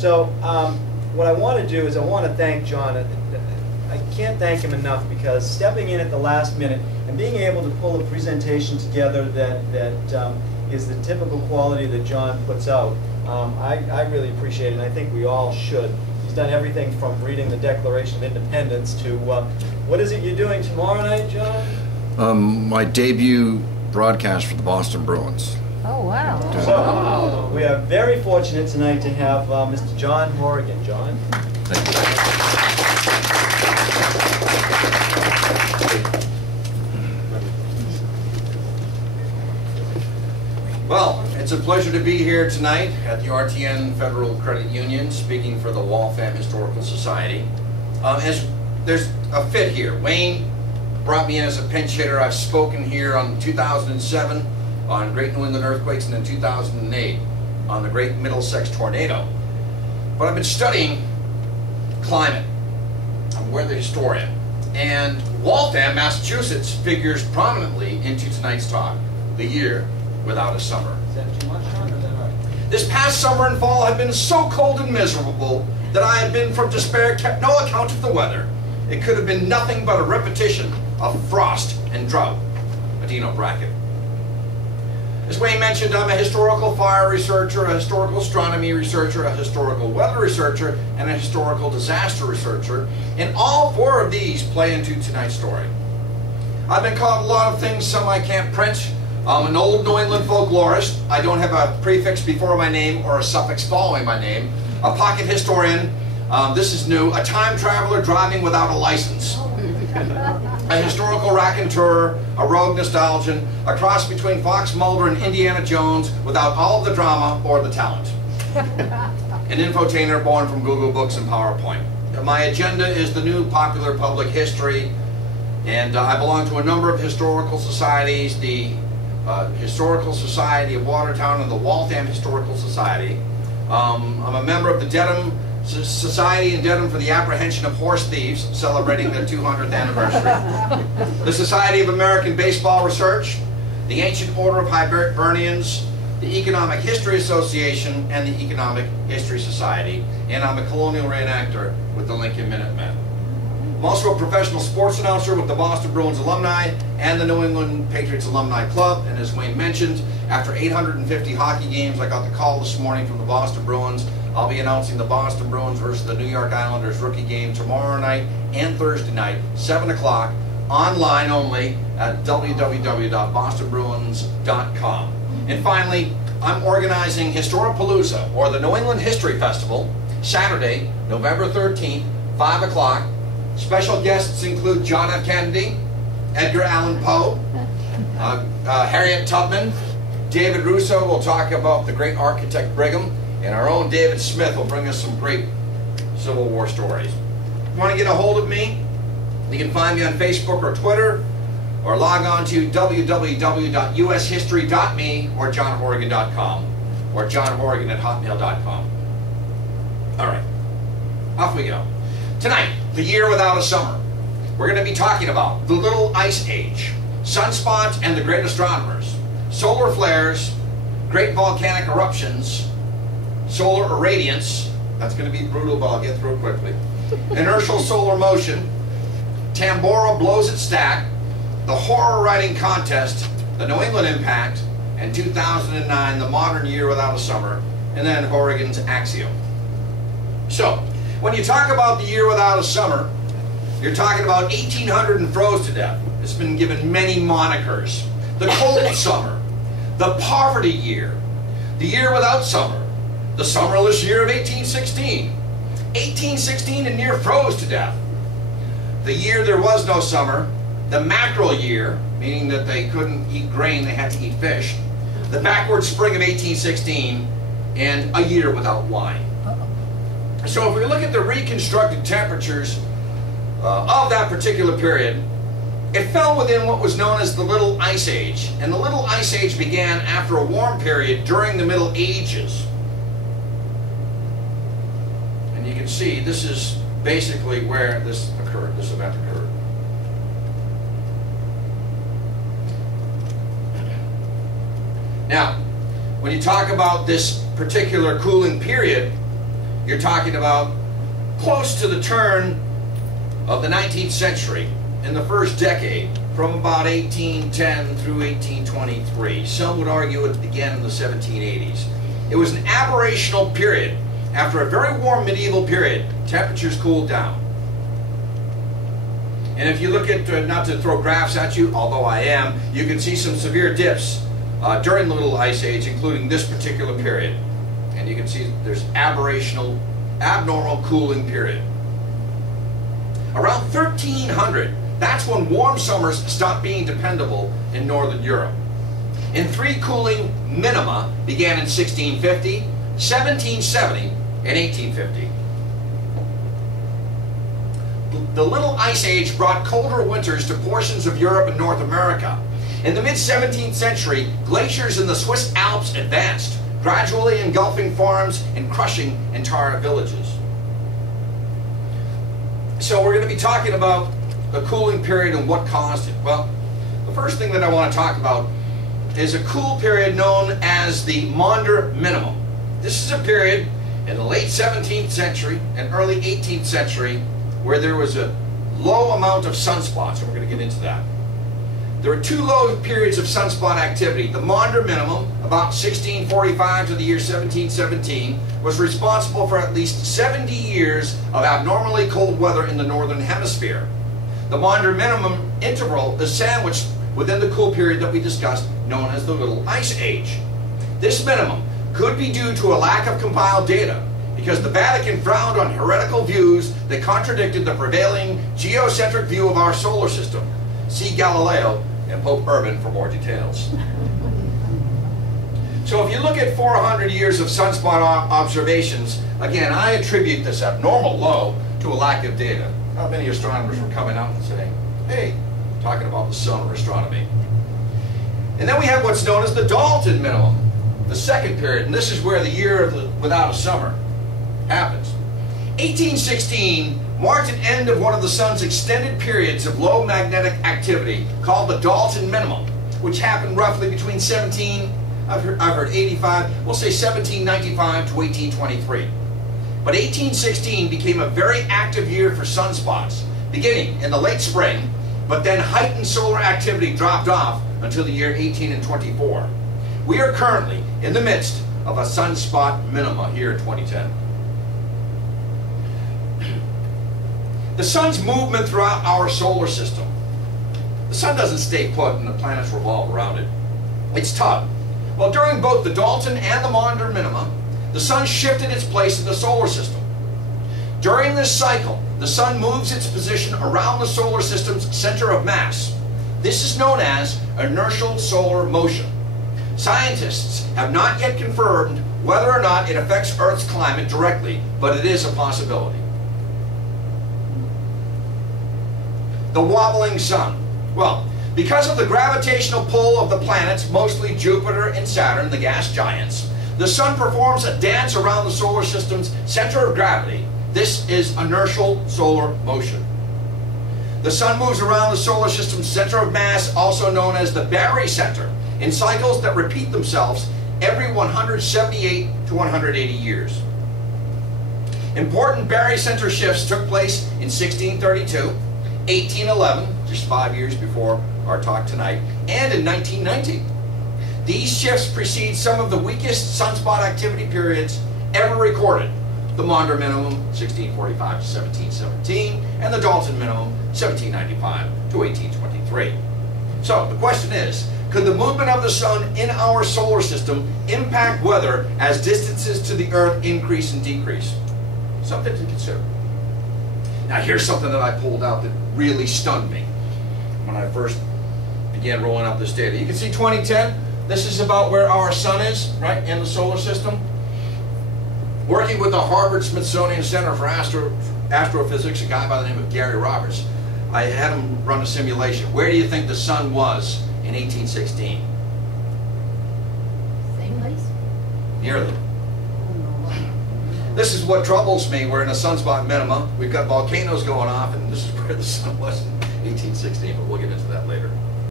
So what I want to do is I want to thank John. I can't thank him enough because stepping in at the last minute and being able to pull a presentation together that is the typical quality that John puts out, I really appreciate it, and I think we all should. He's done everything from reading the Declaration of Independence to, what is it you're doing tomorrow night, John? My debut broadcast for the Boston Bruins. Oh, wow. So, we are very fortunate tonight to have Mr. John Horrigan. John? Thank you. Well, it's a pleasure to be here tonight at the RTN Federal Credit Union, speaking for the Waltham Historical Society. As there's a fit here. Wayne brought me in as a pinch hitter. I've spoken here on 2007 on Great New England earthquakes, and in 2008 on the Great Middlesex tornado. But I've been studying climate. We're the historian. And Waltham, Massachusetts figures prominently into tonight's talk, the year without a summer. Is that too much, John, or is that all right? This past summer and fall have been so cold and miserable that I have been from despair, kept no account of the weather. It could have been nothing but a repetition of frost and drought. Adino Brackett. As Wayne mentioned, I'm a historical fire researcher, a historical astronomy researcher, a historical weather researcher, and a historical disaster researcher, and all four of these play into tonight's story. I've been called a lot of things, some I can't print. I'm an old New England folklorist. I don't have a prefix before my name or a suffix following my name. A pocket historian, this is new, a time traveler driving without a license. A historical raconteur, a rogue nostalgian, a cross between Fox Mulder and Indiana Jones without all of the drama or the talent. An infotainer born from Google Books and PowerPoint. My agenda is the new popular public history, and I belong to a number of historical societies, the Historical Society of Watertown and the Waltham Historical Society. I'm a member of the Dedham Society in Dedham for the Apprehension of Horse Thieves, celebrating their 200th anniversary. The Society of American Baseball Research, the Ancient Order of Hibernians, the Economic History Association, and the Economic History Society. And I'm a colonial reenactor with the Lincoln Minutemen. I'm also a professional sports announcer with the Boston Bruins alumni and the New England Patriots Alumni Club. And as Wayne mentioned, after 850 hockey games, I got the call this morning from the Boston Bruins. I'll be announcing the Boston Bruins versus the New York Islanders rookie game tomorrow night and Thursday night, 7 o'clock, online only at www.bostonbruins.com. And finally, I'm organizing Historipalooza, or the New England History Festival, Saturday, November 13th, 5 o'clock. Special guests include John F. Kennedy, Edgar Allan Poe, Harriet Tubman, David Russo will talk about the great architect Brigham, and our own David Smith will bring us some great Civil War stories. If you want to get a hold of me, you can find me on Facebook or Twitter, or log on to www.ushistory.me or johnhorrigan.com, or johnhorrigan@hotmail.com. All right, off we go. Tonight, the year without a summer. We're going to be talking about the Little Ice Age, sunspots and the great astronomers, solar flares, great volcanic eruptions, solar irradiance, that's going to be brutal, but I'll get through it quickly, inertial solar motion, Tambora blows its stack, the horror writing contest, the New England impact, and 2009, the modern year without a summer, and then Horrigan's axiom. So, when you talk about the year without a summer, you're talking about 1800 and froze to death. It's been given many monikers. The cold summer, the poverty year, the year without summer, the summerless year of 1816, 1816 and near froze to death, the year there was no summer, the mackerel year, meaning that they couldn't eat grain, they had to eat fish, the backward spring of 1816, and a year without wine. So if we look at the reconstructed temperatures of that particular period, it fell within what was known as the Little Ice Age. And the Little Ice Age began after a warm period during the Middle Ages. And you can see this is basically where this occurred, this event occurred. Now, when you talk about this particular cooling period, you're talking about close to the turn of the 19th century, in the first decade, from about 1810 through 1823. Some would argue it began in the 1780s. It was an aberrational period. After a very warm medieval period, temperatures cooled down. And if you look at, not to throw graphs at you, although I am, you can see some severe dips during the Little Ice Age, including this particular period. And you can see there's abnormal cooling period. Around 1300, that's when warm summers stopped being dependable in Northern Europe. And three cooling minima began in 1650, 1770, and 1850. The Little Ice Age brought colder winters to portions of Europe and North America. In the mid-17th century, glaciers in the Swiss Alps advanced, gradually engulfing farms and crushing entire villages. So we're going to be talking about the cooling period and what caused it. Well, the first thing that I want to talk about is a cool period known as the Maunder Minimum. This is a period in the late 17th century and early 18th century where there was a low amount of sunspots, and we're going to get into that. There were two low periods of sunspot activity. The Maunder Minimum, about 1645 to the year 1717, was responsible for at least 70 years of abnormally cold weather in the northern hemisphere. The Maunder Minimum interval is sandwiched within the cool period that we discussed, known as the Little Ice Age. This minimum could be due to a lack of compiled data, because the Vatican frowned on heretical views that contradicted the prevailing geocentric view of our solar system. See Galileo and Pope Urban for more details. So if you look at 400 years of sunspot observations, again, I attribute this abnormal low to a lack of data. Not many astronomers were coming out and saying, hey, talking about the sun or astronomy. And then we have what's known as the Dalton Minimum, the second period, and this is where the year without a summer happens. 1816 marked an end of one of the sun's extended periods of low magnetic activity called the Dalton Minimum, which happened roughly between I've heard 85, we'll say 1795 to 1823. But 1816 became a very active year for sunspots, beginning in the late spring, but then heightened solar activity dropped off until the year 1824. We are currently in the midst of a sunspot minima here in 2010. The sun's movement throughout our solar system. The sun doesn't stay put and the planets revolve around it. It's tugged. Well, during both the Dalton and the Maunder Minima, the sun shifted its place in the solar system. During this cycle, the sun moves its position around the solar system's center of mass. This is known as inertial solar motion. Scientists have not yet confirmed whether or not it affects Earth's climate directly, but it is a possibility. The wobbling sun. Well, because of the gravitational pull of the planets, mostly Jupiter and Saturn, the gas giants, the sun performs a dance around the solar system's center of gravity. This is inertial solar motion. The sun moves around the solar system's center of mass, also known as the barycenter, in cycles that repeat themselves every 178 to 180 years. Important barycenter shifts took place in 1632, 1811, just 5 years before our talk tonight, and in 1919. These shifts precede some of the weakest sunspot activity periods ever recorded. The Maunder Minimum, 1645 to 1717, and the Dalton Minimum, 1795 to 1823. So, the question is, could the movement of the sun in our solar system impact weather as distances to the Earth increase and decrease? Something to consider. Now, here's something that I pulled out that really stunned me when I first began rolling up this data. You can see 2010. This is about where our sun is, right, in the solar system. Working with the Harvard-Smithsonian Center for Astrophysics, a guy by the name of Gary Roberts, I had him run a simulation. Where do you think the sun was in 1816? Same place? Nearly. This is what troubles me. We're in a sunspot minima. We've got volcanoes going off, and this is where the sun was in 1816, but we'll get into that later.